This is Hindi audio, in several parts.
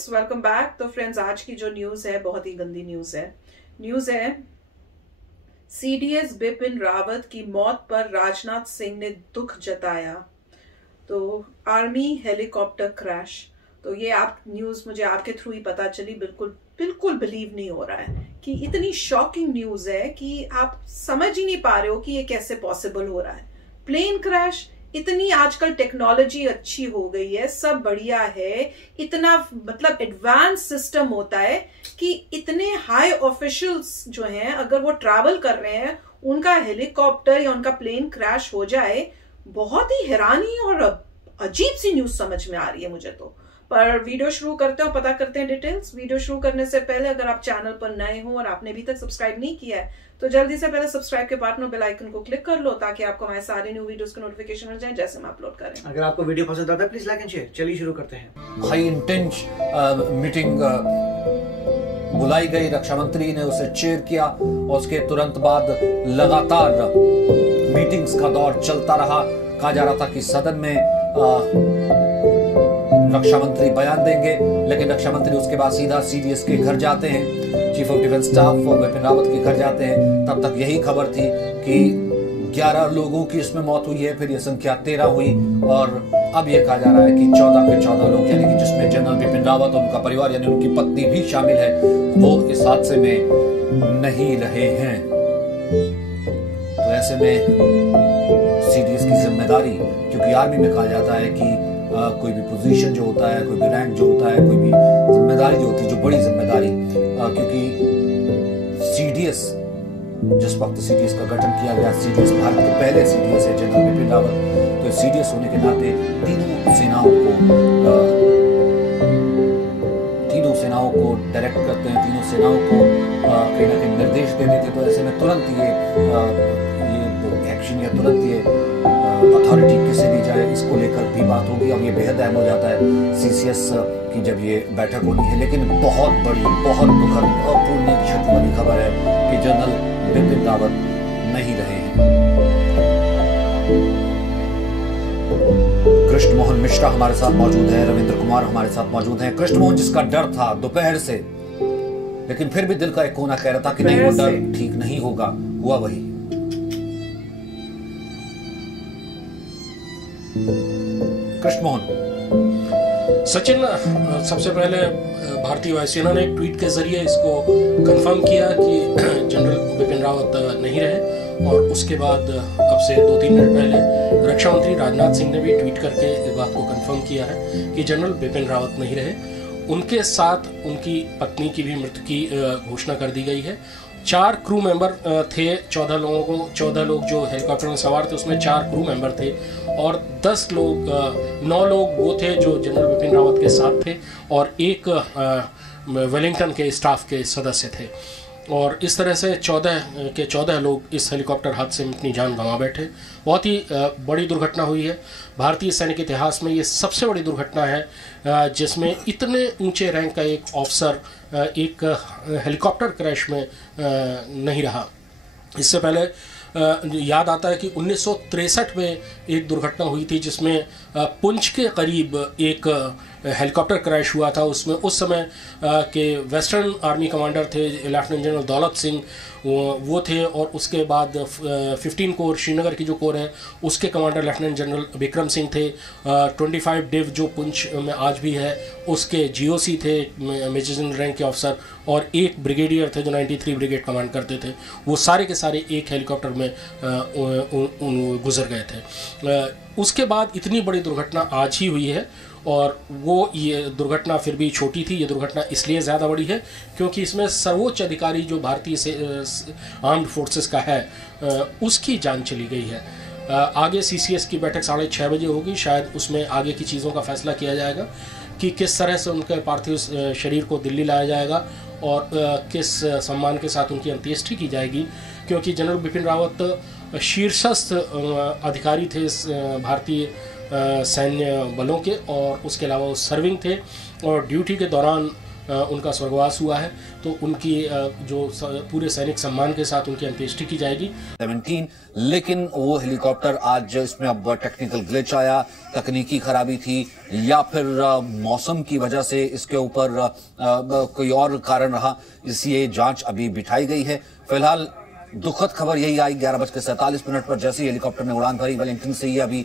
Friends, welcome back. तो फ्रेंड्स, आज की जो न्यूज है बहुत ही गंदी न्यूज है सीडीएस बिपिन रावत की मौत पर राजनाथ सिंह ने दुख जताया। तो आर्मी हेलीकॉप्टर क्रैश, तो ये आप न्यूज मुझे आपके थ्रू ही पता चली। बिल्कुल बिलीव नहीं हो रहा है कि इतनी शॉकिंग न्यूज है कि आप समझ ही नहीं पा रहे हो कि ये कैसे पॉसिबल हो रहा है। प्लेन क्रैश, इतनी आजकल टेक्नोलॉजी अच्छी हो गई है, सब बढ़िया है, इतना मतलब एडवांस सिस्टम होता है कि इतने हाई ऑफिशियल्स जो हैं अगर वो ट्रैवल कर रहे हैं, उनका हेलीकॉप्टर या उनका प्लेन क्रैश हो जाए, बहुत ही हैरानी और अजीब सी न्यूज समझ में आ रही है मुझे तो। पर वीडियो शुरू करते हैं, पता करते हैं डिटेल्स। वीडियो शुरू करने से पहले अगर आप चैनल पर नए हो और आपने अभी तक सब्सक्राइब नहीं किया है तो जल्दी से पहले सब्सक्राइब के बाद में बेल आइकन को क्लिक कर लो ताकि आपको हमारे सारे न्यू वीडियोस के नोटिफिकेशन मिल जाए जैसे हम अपलोड करें। अगर आपको वीडियो पसंद आता है प्लीज लाइक एंड शेयर। चलिए शुरू करते हैं। हाई इंटेंस मीटिंग बुलाई गई, रक्षा मंत्री ने उसे चेयर किया और उसके तुरंत बाद लगातार मीटिंग्स का दौर चलता रहा। कहा जा रहा था कि सदन में रक्षा मंत्री बयान देंगे, लेकिन रक्षा मंत्री उसके बाद सीधा सीडीएस के घर जाते हैं, chief of defence staff Bipin Rawat के घर जाते हैं। तब तक यही खबर थी कि 11 लोगों की इसमें मौत हुई है, फिर यह संख्या 13 हुई और अब यह कहा जा रहा है कि 14 के 14 लोग, यानी कि जिसमें जनरल बिपिन रावत और उनका परिवार यानी उनकी पत्नी भी शामिल है, वो इस हादसे में नहीं रहे हैं। तो ऐसे में सीडीएस की जिम्मेदारी, क्योंकि आर्मी में कहा जाता है कि कोई भी पोजीशन जो होता है, कोई भी रैंक जो होता है, कोई भी जिम्मेदारी जो होती है, जो बड़ी जिम्मेदारी, क्योंकि सीडीएस, जिस वक्त सीडीएस का गठन किया गया, सीडीएस भारत के पहले सीडीएस है जनरल बिपिन रावत, तो सीडीएस होने के नाते तीनों सेनाओं को डायरेक्ट करते हैं, तीनों सेनाओं को कहीं ना कहीं निर्देश दे देते। तो ऐसे में तुरंत ये एक्शन या तुरंत ये अथॉरिटी किसे दी जाए, इसको लेकर भी बात होगी और ये बेहद अहम हो जाता है सीसीएस की जब ये बैठक होनी है। लेकिन बहुत बड़ी, बहुत दुखद और पूर्ण क्षति वाली खबर है कि जनरल बिपिन रावत नहीं रहे हैं। कृष्ण मोहन मिश्रा हमारे साथ मौजूद है, रविंद्र कुमार हमारे साथ मौजूद हैं। कृष्ण मोहन, जिसका डर था दोपहर से, लेकिन फिर भी दिल का एक कोना कह रहा था कि नहीं, वो डर ठीक नहीं होगा, हुआ वही। कृष्ण मोहन। सचिन, सबसे पहले भारतीय वायुसेना ने एक ट्वीट के जरिए इसको कंफर्म किया कि जनरल बिपिन रावत नहीं रहे, और उसके बाद अब से 2-3 मिनट पहले रक्षा मंत्री राजनाथ सिंह ने भी ट्वीट करके इस बात को कंफर्म किया है कि जनरल बिपिन रावत नहीं रहे। उनके साथ उनकी पत्नी की भी मृत्यु की घोषणा कर दी गई है। 4 क्रू मेंबर थे, 14 लोग जो हेलीकॉप्टर में सवार थे, उसमें 4 क्रू मेंबर थे और 9 लोग वो थे जो जनरल बिपिन रावत के साथ थे और एक वेलिंगटन के स्टाफ के सदस्य थे। और इस तरह से 14 लोग इस हेलीकॉप्टर हादसे में अपनी जान गंवा बैठे। बहुत ही बड़ी दुर्घटना हुई है। भारतीय सैनिक इतिहास में ये सबसे बड़ी दुर्घटना है जिसमें इतने ऊंचे रैंक का एक ऑफिसर एक हेलीकॉप्टर क्रैश में नहीं रहा। इससे पहले याद आता है कि 1963 में एक दुर्घटना हुई थी जिसमें पुंछ के करीब एक हेलीकॉप्टर क्रैश हुआ था। उसमें उस समय के वेस्टर्न आर्मी कमांडर थे लेफ्टिनेंट जनरल दौलत सिंह, वो थे, और उसके बाद 15 कोर श्रीनगर की जो कोर है उसके commander lieutenant general Vikram Singh थे। 25 डिव जो पुंछ में आज भी है उसके जीओसी थे, मेजर जनरल रैंक के ऑफिसर, और एक ब्रिगेडियर थे जो 93 ब्रिगेड कमांड करते थे। वो सारे के सारे एक हेलीकॉप्टर में गुजर गए थे। उसके बाद इतनी बड़ी दुर्घटना आज ही हुई है, और ये दुर्घटना फिर भी छोटी थी। ये दुर्घटना इसलिए ज़्यादा बड़ी है क्योंकि इसमें सर्वोच्च अधिकारी जो भारतीय आर्म्ड फोर्सेस का है उसकी जान चली गई है। आगे सीसीएस की बैठक 6:30 बजे होगी, शायद उसमें आगे की चीज़ों का फैसला किया जाएगा कि किस तरह से उनके पार्थिव शरीर को दिल्ली लाया जाएगा और किस सम्मान के साथ उनकी अंत्येष्टि की जाएगी, क्योंकि जनरल बिपिन रावत शीर्षस्थ अधिकारी थे भारतीय सैन्य बलों के, और उसके अलावा वो सर्विंग थे और ड्यूटी के दौरान उनका स्वर्गवास हुआ है, तो उनकी जो पूरे सैनिक सम्मान के साथ उनकी अंत्येष्टि की जाएगी। 17, लेकिन वो हेलीकॉप्टर आज इसमें अब टेक्निकल ग्लिच आया, तकनीकी खराबी थी या फिर मौसम की वजह से इसके ऊपर कोई और कारण रहा, इसलिए जांच अभी बिठाई गई है। फिलहाल दुखद खबर यही आई 11:47 पर जैसे ही हेलीकॉप्टर ने उड़ान भरी। वेलिंगटन से ये अभी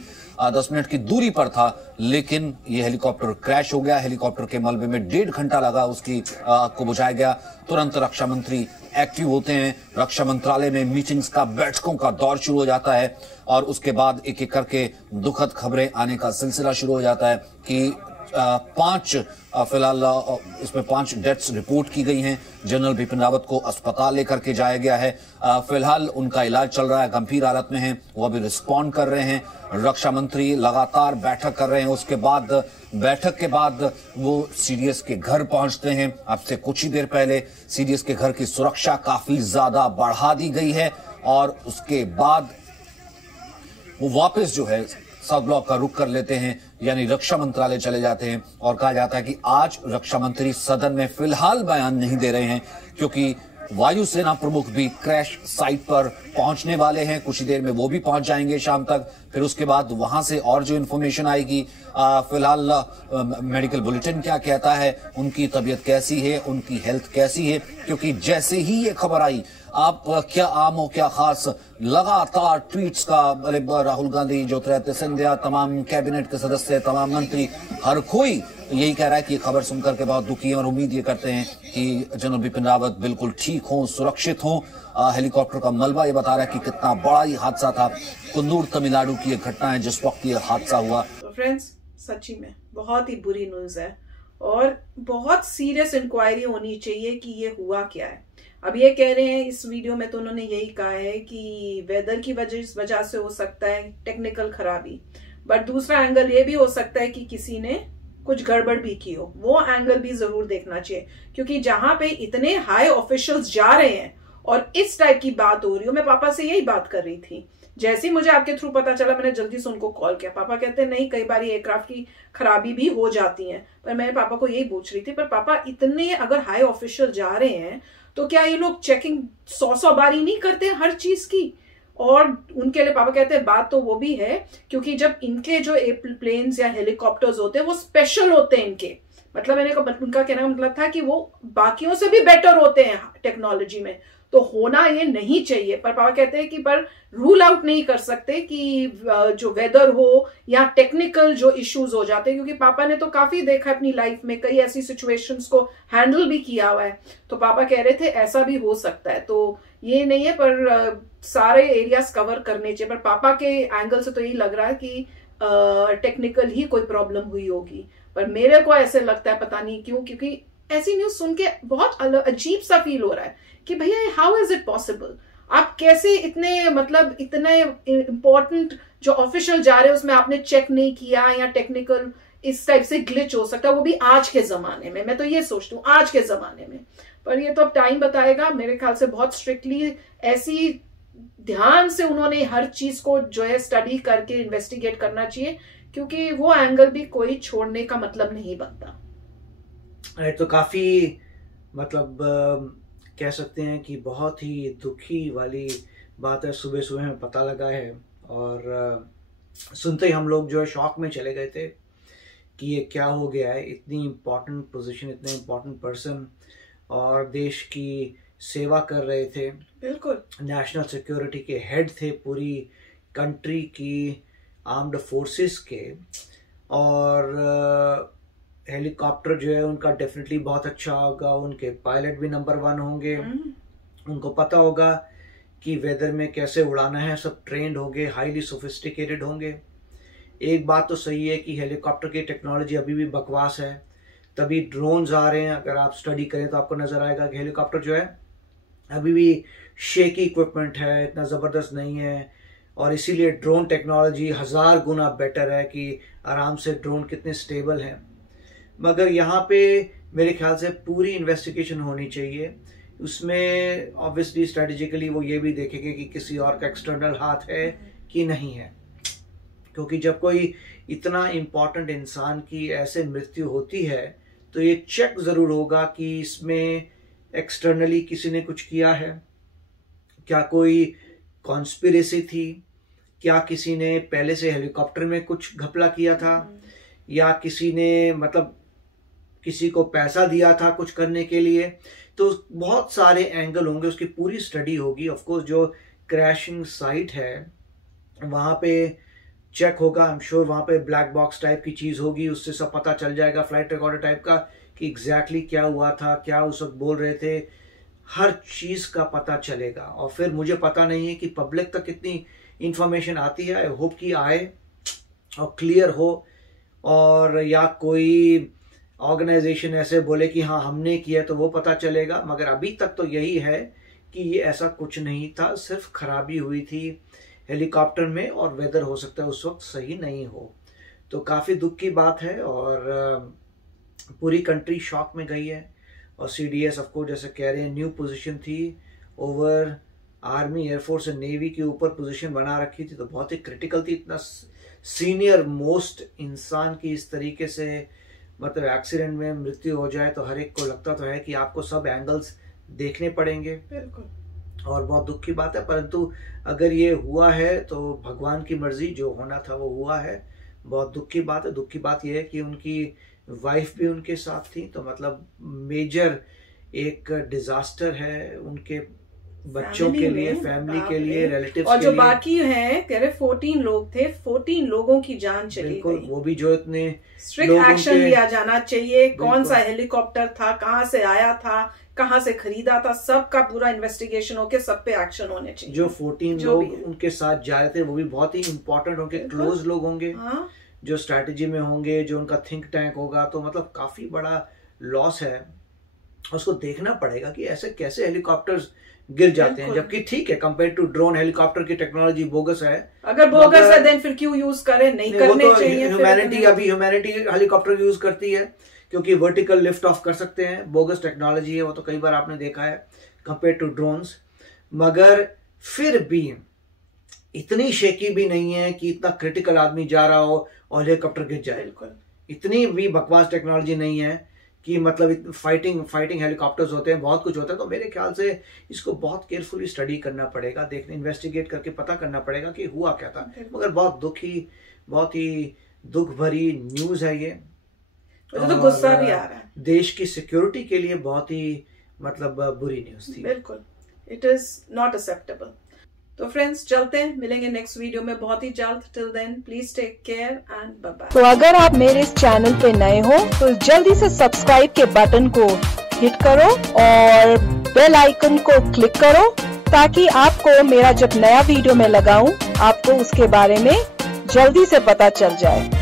10 मिनट की दूरी पर था, लेकिन ये हेलीकॉप्टर क्रैश हो गया। हेलीकॉप्टर के मलबे में 1.5 घंटा लगा उसकी आग को बुझाया गया। तुरंत रक्षा मंत्री एक्टिव होते हैं, रक्षा मंत्रालय में मीटिंग्स का, बैठकों का दौर शुरू हो जाता है और उसके बाद एक एक करके दुखद खबरें आने का सिलसिला शुरू हो जाता है कि 5 फिलहाल इसमें 5 डेथ्स रिपोर्ट की गई हैं। जनरल बिपिन रावत को अस्पताल लेकर के जाया गया है। फिलहाल उनका इलाज चल रहा है, गंभीर हालत में हैं, वो अभी रिस्पॉन्ड कर रहे हैं। रक्षा मंत्री लगातार बैठक कर रहे हैं। उसके बाद बैठक के बाद वो सीडीएस के घर पहुंचते हैं। अब से कुछ ही देर पहले सीडीएस के घर की सुरक्षा काफी ज्यादा बढ़ा दी गई है और उसके बाद वो वापस जो है साउथ ब्लॉक का रुख कर लेते हैं, यानी रक्षा मंत्रालय चले जाते हैं। और कहा जाता है कि आज रक्षा मंत्री सदन में फिलहाल बयान नहीं दे रहे हैं क्योंकि वायुसेना प्रमुख भी क्रैश साइट पर पहुंचने वाले हैं। कुछ ही देर में वो भी पहुंच जाएंगे शाम तक। फिर उसके बाद वहां से और जो इन्फॉर्मेशन आएगी, फिलहाल मेडिकल बुलेटिन क्या कहता है, उनकी तबीयत कैसी है, उनकी हेल्थ कैसी है, क्योंकि जैसे ही ये खबर आई, आप क्या आम हो क्या खास, लगातार ट्वीट्स का राहुल गांधी, ज्योतिरादित्य सिंधिया, तमाम कैबिनेट के सदस्य, तमाम मंत्री, हर कोई यही कह रहा है कि ये खबर सुनकर के बहुत दुखी है और उम्मीद ये करते हैं कि जनरल बिपिन रावत बिल्कुल ठीक हो, सुरक्षित हो। हेलीकॉप्टर का मलबा ये बता रहा है कि कितना बड़ा ये हादसा था। कुंदूर तमिलनाडु की एक घटना है जिस वक्त ये हादसा हुआ। तो फ्रेंड्स, सच्ची में बहुत ही बुरी न्यूज है और बहुत सीरियस इंक्वायरी होनी चाहिए कि ये हुआ क्या है। अब ये कह रहे हैं इस वीडियो में, तो उन्होंने यही कहा है कि वेदर की वजह से हो सकता है, टेक्निकल खराबी, बट दूसरा एंगल ये भी हो सकता है कि किसी ने कुछ गड़बड़ भी की हो। वो एंगल भी जरूर देखना चाहिए, क्योंकि जहां पे इतने हाई ऑफिशियल्स जा रहे हैं और इस टाइप की बात हो रही हो। मैं पापा से यही बात कर रही थी, जैसे ही मुझे आपके थ्रू पता चला मैंने जल्दी से उनको कॉल किया। पापा कहते हैं नहीं, कई बार एयरक्राफ्ट की खराबी भी हो जाती है। पर मैं पापा को यही पूछ रही थी, पर पापा इतने अगर हाई ऑफिशियल जा रहे हैं तो क्या ये लोग चेकिंग 100 बारी नहीं करते हर चीज की? और उनके लिए पापा कहते हैं बात तो वो भी है, क्योंकि जब इनके जो प्लेन्स या हेलीकॉप्टर्स होते हैं वो स्पेशल होते हैं इनके, मतलब उनका कहने का मतलब था कि वो बाकियों से भी बेटर होते हैं टेक्नोलॉजी में, तो होना ये नहीं चाहिए। पर पापा कहते हैं कि पर रूल आउट नहीं कर सकते कि जो वेदर हो या टेक्निकल जो इश्यूज हो जाते हैं, क्योंकि पापा ने तो काफी देखा अपनी लाइफ में, कई ऐसी सिचुएशंस को हैंडल भी किया हुआ है। तो पापा कह रहे थे ऐसा भी हो सकता है, तो ये नहीं है, पर सारे एरियाज कवर करने चाहिए। पर पापा के एंगल से तो यही लग रहा है कि टेक्निकल ही कोई प्रॉब्लम हुई होगी, पर मेरे को ऐसे लगता है पता नहीं क्यों, क्योंकि ऐसी न्यूज सुन के बहुत अजीब सा फील हो रहा है कि भैया हाउ इज इट पॉसिबल, आप कैसे इतने मतलब इतने इंपॉर्टेंट जो ऑफिशियल जा रहे हैं उसमें आपने चेक नहीं किया, या टेक्निकल इस टाइप से ग्लिच हो सकता है, वो भी आज के जमाने में। मैं तो ये सोचती हूँ आज के जमाने में, पर ये तो अब टाइम बताएगा। मेरे ख्याल से बहुत स्ट्रिक्टली ऐसी ध्यान से उन्होंने हर चीज को जो है स्टडी करके इन्वेस्टिगेट करना चाहिए, क्योंकि वो एंगल भी कोई छोड़ने का मतलब नहीं बनता। तो काफी मतलब कह सकते हैं कि बहुत ही दुखी वाली बात है। सुबह सुबह में पता लगा है और सुनते ही हम लोग जो है शॉक में चले गए थे कि ये क्या हो गया है। इतनी इम्पोर्टेंट पोजीशन, इतने इम्पोर्टेंट पर्सन और देश की सेवा कर रहे थे, बिल्कुल नेशनल सिक्योरिटी के हेड थे पूरी कंट्री की आर्म्ड फोर्सेस के, और हेलीकॉप्टर जो है उनका डेफिनेटली बहुत अच्छा होगा, उनके पायलट भी नंबर 1 होंगे, उनको पता होगा कि वेदर में कैसे उड़ाना है, सब ट्रेंड होंगे, हाईली सोफिस्टिकेटेड होंगे। एक बात तो सही है कि हेलीकॉप्टर की टेक्नोलॉजी अभी भी बकवास है, तभी ड्रोन्स आ रहे हैं। अगर आप स्टडी करें तो आपको नजर आएगा कि हेलीकॉप्टर जो है अभी भी शेकी इक्विपमेंट है, इतना ज़बरदस्त नहीं है, और इसीलिए ड्रोन टेक्नोलॉजी 1000 गुना बेटर है कि आराम से ड्रोन कितने स्टेबल हैं। मगर यहाँ पे मेरे ख्याल से पूरी इन्वेस्टिगेशन होनी चाहिए। उसमें ऑब्वियसली स्ट्रेटेजिकली वो ये भी देखेंगे कि किसी और का एक्सटर्नल हाथ है कि नहीं है, क्योंकि जब कोई इतना इम्पोर्टेंट इंसान की ऐसे मृत्यु होती है तो ये चेक जरूर होगा कि इसमें एक्सटर्नली किसी ने कुछ किया है, क्या कोई कॉन्स्पिरेसी थी, क्या किसी ने पहले से हेलीकॉप्टर में कुछ घपला किया था, या किसी ने मतलब किसी को पैसा दिया था कुछ करने के लिए। तो बहुत सारे एंगल होंगे, उसकी पूरी स्टडी होगी। ऑफ कोर्स जो क्रैशिंग साइट है वहां पे चेक होगा, आई एम श्योर वहां पे ब्लैक बॉक्स टाइप की चीज होगी, उससे सब पता चल जाएगा फ्लाइट रिकॉर्डर टाइप का कि एग्जैक्टली क्या हुआ था, क्या उस वक्त बोल रहे थे, हर चीज का पता चलेगा। और फिर मुझे पता नहीं है कि पब्लिक तक कितनी इंफॉर्मेशन आती है, आई होप कि आए और क्लियर हो, और या कोई ऑर्गेनाइजेशन ऐसे बोले कि हाँ हमने किया तो वो पता चलेगा। मगर अभी तक तो यही है कि ये ऐसा कुछ नहीं था, सिर्फ खराबी हुई थी हेलीकॉप्टर में, और वेदर हो सकता है उस वक्त सही नहीं हो। तो काफी दुख की बात है, और पूरी कंट्री शॉक में गई है। और CDS ऑफ कोर्स जैसे कह रहे हैं न्यू पोजीशन थी, over army, air force and navy के ऊपर पोजीशन बना रखी थी, तो बहुत ही क्रिटिकल थी। इतना सीनियर मोस्ट इंसान की इस तरीके से मतलब एक्सीडेंट में मृत्यु हो जाए तो हर एक को लगता तो है कि आपको सब एंगल्स देखने पड़ेंगे। बिल्कुल, और बहुत दुख की बात है, परंतु अगर ये हुआ है तो भगवान की मर्जी, जो होना था वो हुआ है। बहुत दुख की बात है। दुख की बात यह है कि उनकी वाइफ भी उनके साथ थी, तो मतलब मेजर एक डिजास्टर है उनके बच्चों के लिए, फैमिली के लिए, रिलेटिव्स और के जो लिए। बाकी हैं कह रहे 14 लोग थे, 14 लोगों की जान चली गई। वो भी जो इतने स्ट्रिक्ट एक्शन लिया जाना चाहिए। कौन सा हेलीकॉप्टर था, कहां से आया था, कहां से खरीदा था, सबका पूरा इन्वेस्टिगेशन होके सब पे एक्शन होने चाहिए। जो 14 लोग उनके साथ जा रहे थे वो भी बहुत ही इंपॉर्टेंट होंगे, क्लोज लोग होंगे, जो स्ट्रैटेजी में होंगे, जो उनका थिंक टैंक होगा। तो मतलब काफी बड़ा लॉस है। उसको देखना पड़ेगा कि ऐसे कैसे हेलीकॉप्टर्स गिर जाते हैं, जबकि ठीक है कंपेयर टू ड्रोन, हेलीकॉप्टर की टेक्नोलॉजी बोगस है। अगर बोगस है देन फिर क्यों यूज करें, नहीं करने चाहिए। ह्यूमैनिटी हेलीकॉप्टर यूज करती है क्योंकि वर्टिकल लिफ्ट ऑफ कर सकते हैं। बोगस टेक्नोलॉजी है वो, तो कई बार आपने देखा है कंपेयर टू ड्रोन्स। मगर फिर भी इतनी शेकी भी नहीं है कि इतना क्रिटिकल आदमी जा रहा हो और हेलीकॉप्टर गिर जाए। इतनी भी बकवास टेक्नोलॉजी नहीं है कि मतलब फाइटिंग हेलीकॉप्टर्स होते हैं, बहुत कुछ होता है। तो मेरे ख्याल से इसको बहुत केयरफुली स्टडी करना पड़ेगा, देखने, इन्वेस्टिगेट करके पता करना पड़ेगा कि हुआ क्या था। मगर बहुत ही दुख भरी न्यूज है ये, तो गुस्सा भी आ रहा है। देश की सिक्योरिटी के लिए बहुत ही मतलब बुरी न्यूज थी। बिल्कुल, इट इज नॉट एक्सेप्टेबल। तो फ्रेंड्स चलते हैं, मिलेंगे नेक्स्ट वीडियो में बहुत ही जल्द। Till then please take care and bye bye. तो अगर आप मेरे इस चैनल पे नए हो तो जल्दी से सब्सक्राइब के बटन को हिट करो और बेल आइकन को क्लिक करो, ताकि आपको मेरा जब नया वीडियो मैं लगाऊं आपको उसके बारे में जल्दी से पता चल जाए।